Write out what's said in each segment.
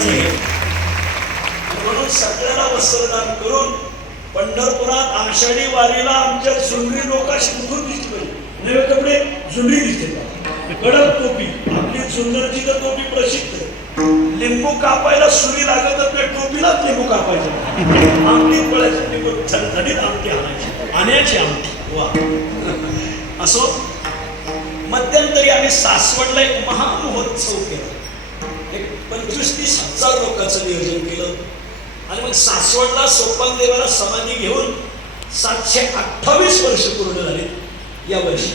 पाहिजे म्हणून सगळ्याला वस्त्रदान करून पंढरपुरात आषाढी वारीला आमच्या जुंडरी लोकांशी मुखून दिसली नवे कपडे जुंडरी दिसते गडद टोपी. आपली सुंदरची तर टोपी प्रसिद्ध लिंबू कापायला सुरी लागत आपल्या टोपीलाच लिंबू कापायचे. आमटी पळायची लिंबू झणझणीत आमटी आणायची. आणायची आमटी वा. असो मध्यंतरी आम्ही सासवडला एक महामहोत्सव केला. एक पंचवीस तीस हजार लोकांचं नियोजन केलं. आणि मग सासवडला सोपान देवाला समाधी घेऊन सातशे अठ्ठावीस वर्ष पूर्ण झाले या वर्षी.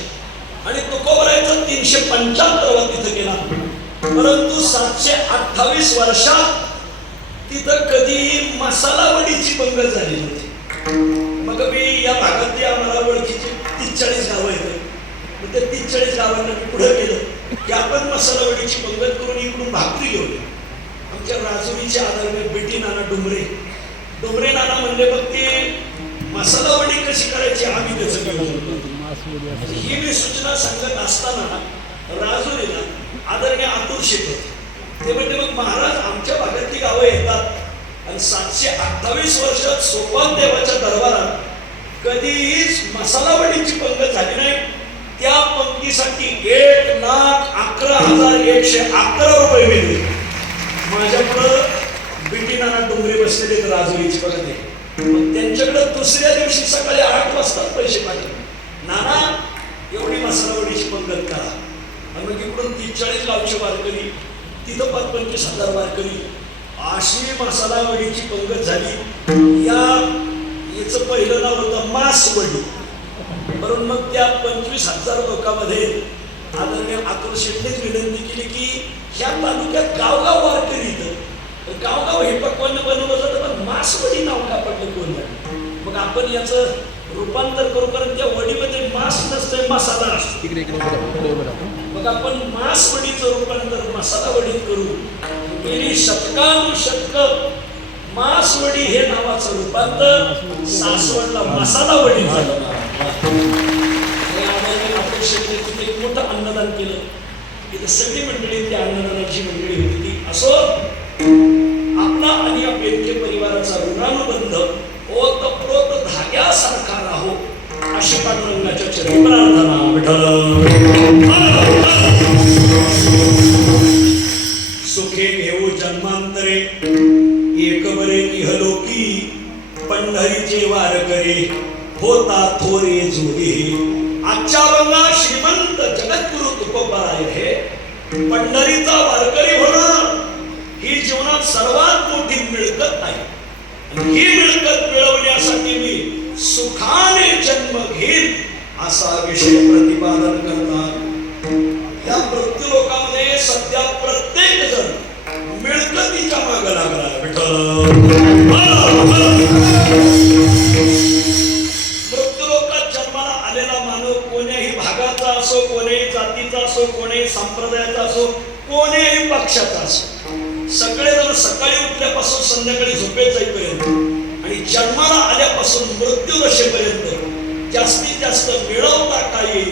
आणि तुकोबरायचा तीनशे पंच्याहत्तरवा तिथं गेला. परंतु सातशे अठ्ठावीस वर्षात तिथं कधीही मसाला वडीची पंगत झाली नव्हती. मग मी या भागातली आम्हाला ओळखीची तीस चाळीस गावं येते मग तीस चाळीस गावांना मी पुढे गेलो. की आपण मसाला वडीची पंगत करून इकडून भाकरी घेऊन आमच्या राजुरीचे आदरणीय बेटी नाना डुमरे. डुमरे नाना म्हणले मग ते मसाला वडी कशी करायची आम्ही त्याचं घेऊन ही मी सूचना सांगत असताना राजुरीला आदरणीय आतुर शेख ते म्हणजे मग महाराज आमच्या भागातली गावं येतात आणि सातशे अठ्ठावीस वर्षात सोपान देवाच्या दरबारात कधीही मसाला वडीची पंगत झाली नाही. त्या पंक्तीसाठी एक लाख अकरा हजार एकशे अकरा रुपये मिळले माझ्याकडं बिटी नाना डोंगरे बसलेले आहेत राजुरीची आहे. त्यांच्याकडं दुसऱ्या दिवशी सकाळी आठ वाजता पैसे पाहिजे नाना एवढी मसालावडीची पंगत करा. आणि मग इकडून तीस चाळीस गावचे वारकरी तिथं पाच पंचवीस हजार वारकरी अशी मसालावडीची पंगत झाली. या याचं पहिलं नाव होतं मासवडी. म्हणून मग त्या पंचवीस हजार लोकांमध्ये आदरणीय अतुल शेट्टीच विनंती केली की ह्या तालुक्यात गावगाव वारकरी इथं. गावगाव हे पक्वान्न बनवलं जातं पण मासवडी नाव का पडलं कोण? मग आपण याचं रूपांतर करू कारण त्या वडीमध्ये मास नसतंय मसाला असतो. मग आपण मासवडीचं रूपांतर मसाला वडीत करू. गेली शतकानुशतक मासवडी हे नावाचं रूपांतर. सासवडला मसाला वडी झालं. आणि आम्हाला एक मोठं अन्नदान केलं. तिथे सगळी मंडळी त्या अन्नदानाची मंडळी होती ती असो आपला आणि या बेनके परिवाराचा ऋणानुबंध ओतप्रोत धाग्यासारखा राहो अशी पांडुरंगाच्या चरणी प्रार्थना विठल सुखे घेऊ जन्मांतरे एक बरे इहलोकी पंढरीचे वार करे. होता थोरे जोडी आजच्या बंगा श्रीमंत जगद्गुरु तुकोबाराय हे पंढरीचा वारकरी होणं ही जीवनात सर्वात मोठी मिळकत आहे ही मिळकत मिळवण्यासाठी मी सुखाने जन्म घेईन असा विषय प्रतिपादन करतात या मृत्यू लोकांमध्ये सध्या प्रत्येक जण मिळकतीच्या मागे लागला विठ्ठल. पक्षाचा असो सगळेजण सकाळी उठल्यापासून संध्याकाळी झोपेत जाईपर्यंत आणि जन्माला आल्यापासून मृत्यू दशेपर्यंत जास्तीत जास्त मिळवता काय येईल?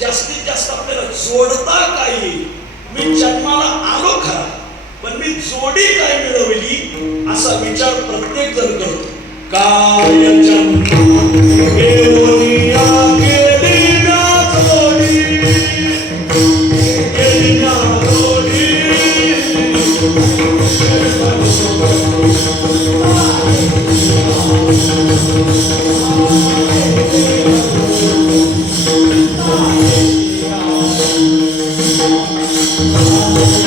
जास्तीत जास्त आपल्याला जोडता काय येईल? मी जन्माला आलो खरा पण मी जोडी काय मिळवली असा विचार प्रत्येक जण करतो. काय जन्म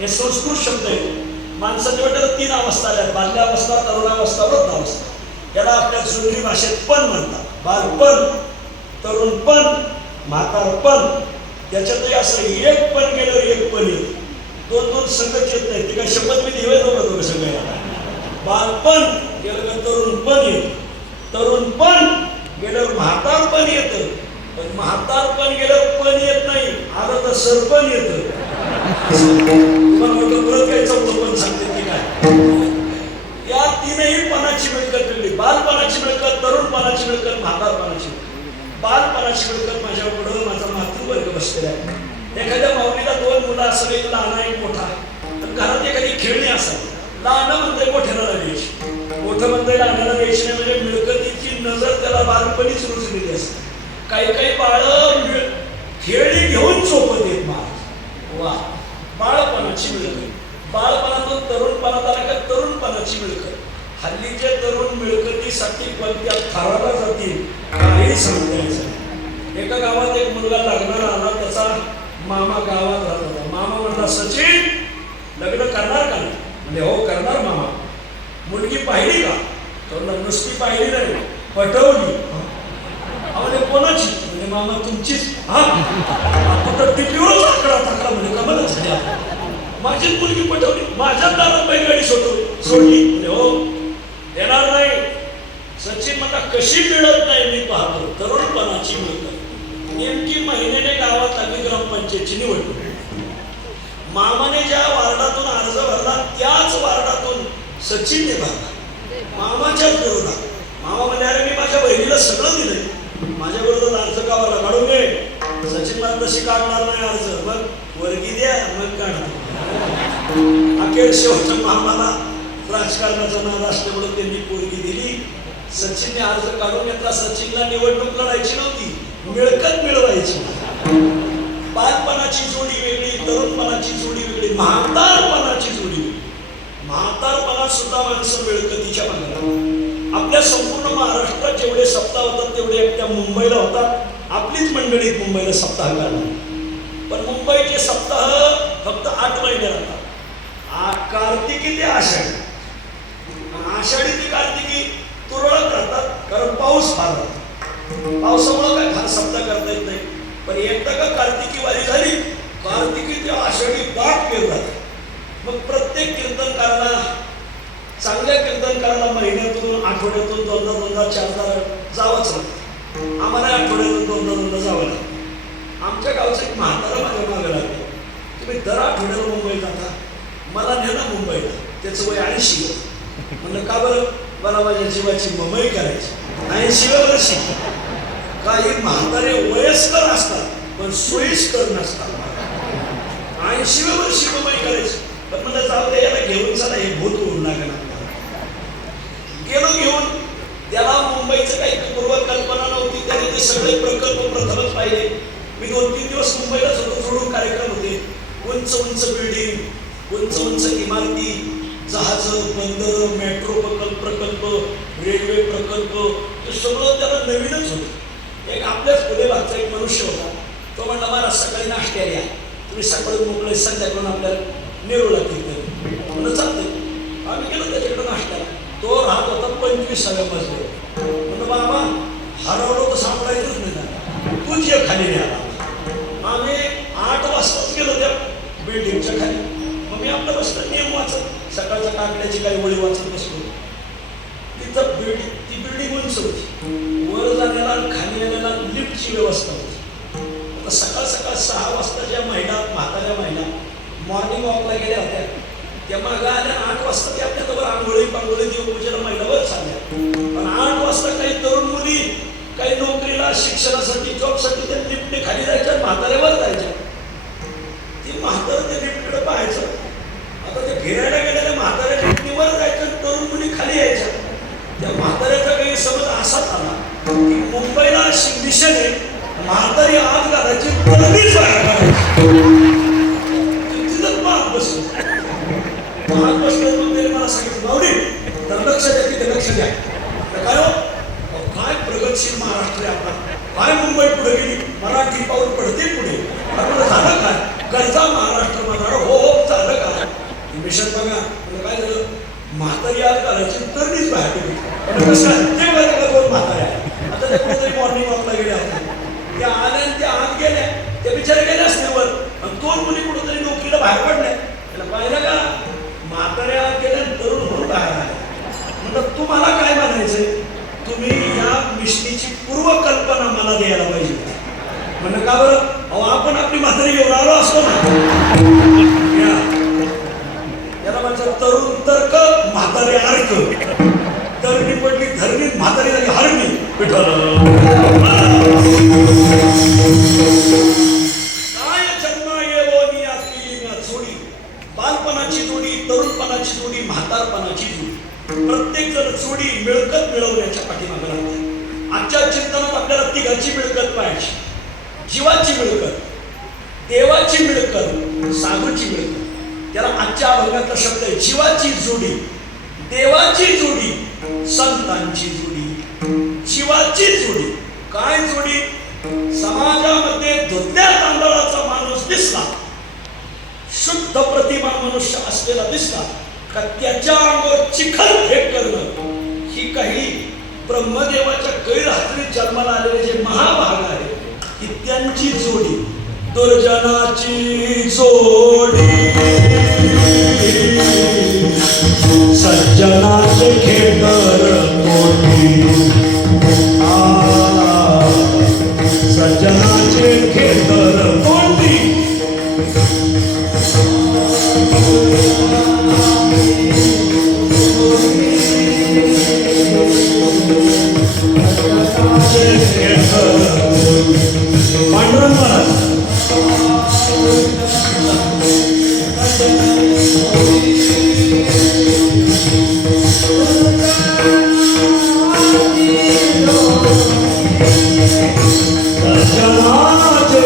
हे संस्कृत शब्द आहेत माणसाच्या वाट्याला तीन अवस्था आल्या. बाल्यावस्था तरुणावस्था वृद्धावस्था याला आपल्या जुनी भाषेत पण म्हणतात. बालपण तरुणपण म्हातारपण. त्याच्यातही असं एक पण गेलं एक पण येत दोन दोन संगत येत नाही ते काय शपथ मी दिवे नव्हतं का सगळ्या बालपण गेलं का तरुणपण येत. तरुणपण गेल्यावर म्हातारपण येतं. पण म्हातारपण गेलं पण येत नाही. आलं तर सरपण येतं. तुम्हाला म्हटलं परत काही चौथं पण सांगते की काय या तीनही पणाची मिळकत वेगळी. बालपणाची मिळकत तरुणपणाची मिळकत म्हातारपणाची मिळकत. बालपणाची मिळकत माझ्या पुढं माझा मातृवर्ग बसलेला आहे. एखाद्या माऊलीला दोन मुलं असावी एक लहान एक मोठा. तर घरात एखादी खेळणी असावी. लहान म्हणते मोठ्याला द्यायची मोठं म्हणते लहानाला द्यायची नाही म्हणजे मिळकतीची नजर त्याला बालपणीच रुजलेली असते. काही काही बाळ खेळणी घेऊन सोपत येत बाळ वा. बाळपणाची मिळकत. बाळपणातून तरुणपणात आला का तरुणपणाची मिळकत? हल्लीच्या तरुण मिळकतीसाठी कोणत्या थराला जातील? काही सांगायचं एका गावात एक मुलगा लग्नाला आला त्याचा मामा गावात राहत होता. मामा म्हणला सचिन लग्न करणार का म्हणजे हो करणार मामा. मुलगी पाहिली का? तो नुसती पाहिली नाही पटवली. म्हणजे कोणाची? मामा तुमचीच हा? आता तर टिपीवरच आकडा टाकला म्हणजे कमाल झाल्या? माझीच मुलगी पटवली माझ्याच दारात बैलगाडी सोडवली. सोडली हो. देणार नाही. सचिन मला कशी मिळत नाही मी पाहतो. तरुणपणाची मिळत नेमकी महिन्याने गावात आम्ही ग्रामपंचायतची निवडणूक मामाने ज्या वार्डातून अर्ज भरला त्याच वार्डातून सचिनने भरला. मामाच्याच विरोधात. मामा म्हणे अरे मी माझ्या बहिणीला सगळं दिलं माझ्या अर्ज का बरं काढून घे. सचिन तशी काढणार नाही अर्ज. मग वर्गी द्या मग काढा. अखेर शेवटच्या मामाला राजकारणाचा नाद असल्यामुळे त्यांनी पोरगी दिली. सचिनने अर्ज काढून घेतला. सचिनला निवडणूक लढायची नव्हती. मिळकत मिळवायची. बालपणाची जोडी वेगळी तरुणपणाची जोडी वेगळी म्हातारपणाची जोडी वेगळी. म्हातारपणात सुद्धा माणसं मिळकतीच्या मागणार आपल्या संपूर्ण महाराष्ट्रात जेवढे सप्ताह होतात तेवढे एकट्या मुंबईला होतात. आपलीच मंडळी मुंबईला सप्ताह काढणार पण मुंबईचे सप्ताह फक्त आठ महिने राहतात. आ- कार्तिकी ते आषाढी. आषाढी ते कार्तिकी तुरळक राहतात कारण पाऊस फार राहतो. पावसामुळं काय फार सप्ताह करता येत नाही. पण एकदा का कार्तिकी वारी झाली कार्तिकी ते आषाढी दाट पेर मग प्रत्येक कीर्तनकाराला चांगल्या कीर्तनकारांना महिन्यातून आठवड्यातून दोनदा दोनदा चारदा जावंच लागतं. आम्हाला आठवड्यातून दोनदा दोनदा जावं लागतं. आमच्या गावचं एक म्हातारा माझ्या मागे लागले तुम्ही दर आठवड्याला मुंबईत जाता. मला नेणं मुंबईला. त्याचं वय ऐंशी म्हणलं का बरं? मला माझ्या जीवाची ममई करायची. ऐंशी वर्षी काही म्हातारे वयस्कर असतात पण सोयीस्कर नसतात. ऐंशी वर्षी ममई करायची. पण म्हणलं जाऊ दे याला घेऊन चला हे भूत होऊन लागेल आपल्याला गेलो घेऊन त्याला मुंबईचं काही पूर्वकल्पना नव्हती त्यांनी ते सगळे प्रकल्प प्रथमच पाहिले. मी दोन तीन दिवस मुंबईला सोडून सोडून कार्यक्रम होते. उंच उंच बिल्डिंग उंच उंच इमारती जहाज बंदर मेट्रो प्रकल्प प्रकल्प रेल्वे प्रकल्प हे सगळं त्याला नवीनच होतं. एक आपल्याच पुढे भागचा एक मनुष्य होता. तो म्हणला मला सकाळी नाश्त्याला या. तुम्ही सकाळी मोकळे संध्याकाळून आपल्याला नेरूला तिथे म्हणून चालतंय. आम्ही गेलो त्याच्याकडे नाश्त्याला. तो राहत होता पंचवीसाव्या मजल्यावर म्हणलं बाबा हरवलो तर सापडायचंच नाही खाली नाही आला. आम्ही आठ वाजताच गेलो त्या बिल्डिंगच्या खाली. मग मी आपलं बसलं नियम वाचत. सकाळच्या काकड्याची काही वळी वाचत बसलो. तिथं बिल्डिंग ती बिल्डिंग उंच होती. वर जाण्याला खाली येण्याला लिफ्टची व्यवस्था होती. आता सकाळ सकाळ सहा वाजता ज्या महिला म्हाताऱ्या महिला मॉर्निंग वॉकला गेल्या होत्या त्या मागं आल्या आठ वाजता त्या आपल्याजवळ आंघोळी पांघोळी देवपूजेला महिलावर चालल्या. पण आठ वाजता काही तरुण मुली काही नोकरीला शिक्षणासाठी जॉबसाठी त्या लिफ्टने खाली जायच्या म्हाताऱ्यावर जायच्या. ती म्हातारं त्या लिफ्टकडे पाहायचं. आता ते फिरायला गेलेल्या म्हाताऱ्या लिफ्टीवर जायचं तरुण मुली खाली यायच्या. त्या म्हाताऱ्याचा काही समज असाच आला. की मुंबईला अशी दिशेने म्हातारी आत घालायची तरुणीच बाहेर काढायची तिथं पाहत बसलो. महाग बसले त्याने मला सांगितलं माऊली तर लक्ष द्या तिथे लक्ष द्या. तर काय हो? दक्षिण महाराष्ट्र आहे काय मुंबई पुढे गेली मराठी पाऊल पडते पुढे. आपलं झालं काय? गरजा महाराष्ट्र माझा हो हो झालं काय? मिशन बघा म्हणजे काय झालं? म्हातारी आज घालायची तरणीच बाहेर गेली. म्हणजे कसं आहे? ते दोन आता ते कुठेतरी मॉर्निंग वॉकला गेले आहेत त्या आल्या आणि त्या आत गेल्या त्या बिचारे गेल्या असते आणि दोन मुली कुठेतरी नोकरीला बाहेर पडल्या म्हातारी झाली हरणी काय जन्मा येवो निया केली ना जोडी? बालपणाची जोडी तरुणपणाची जोडी म्हातारपणाची जोडी. प्रत्येक जण जोडी मिळकत मिळवण्याच्या पाठीमागे लागते. आजच्या चिंतनात आपल्याला तिघाची मिळकत पाहिजे जीवाची मिळकत देवाची मिळकत साधूची मिळकत. त्याला आजच्या भागातला शब्द आहे जीवाची जोडी देवाची जोडी संतांची जोडी. शिवाची जोडी. काय जोडी? समाजामध्ये धुतल्या तांदळाचा माणूस दिसला. शुद्ध प्रतिमा मनुष्य असलेला दिसला. का त्याच्या अंगावर चिखल फेक करणं? ही काही ब्रह्मदेवाच्या गैरहजेरीत जन्माला आलेले जे महाभाग आहे ही त्यांची जोडी. दुर्जनाची जोडी. सज्जनाचे खेटर सज्जनाचे खेतर सज्जनाचे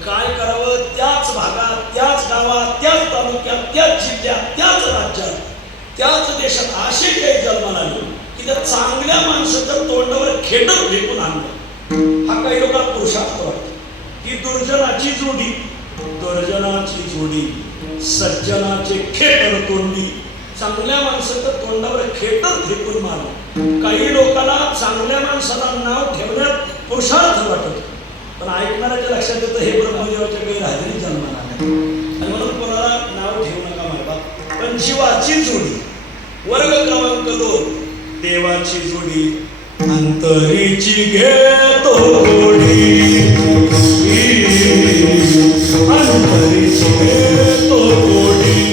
काय करावं? त्याच भागात त्याच गावात त्याच तालुक्यात त्याच जिल्ह्यात त्याच त्याच देशात असे काही जन्माला आले की त्या चांगल्या माणसाचं तोंडावर खेटर फेकून आणलं. हा काही लोकांना पुरुषार्थ वाटतो. ही दुर्जनाची जोडी दुर्जनाची जोडी सज्जनाचे खेटर तोंडी चांगल्या माणसाचं तोंडावर खेटर फेकून मारलं. काही लोकांना चांगल्या माणसाला नाव ठेवण्यात पुरुषार्थ वाटत. पण ऐकणाऱ्याच्या लक्षात येतं हे ब्रह्मदेवाच्या काही हजेरी जन्माला आणि म्हणून कोणाला नाव ठेवू नका मायबा पण जीवाची जोडी वर्ग क्रमांक दोन. देवाची जोडी अंतरीची घेतो गोडी अंतरीची घेतो गोडी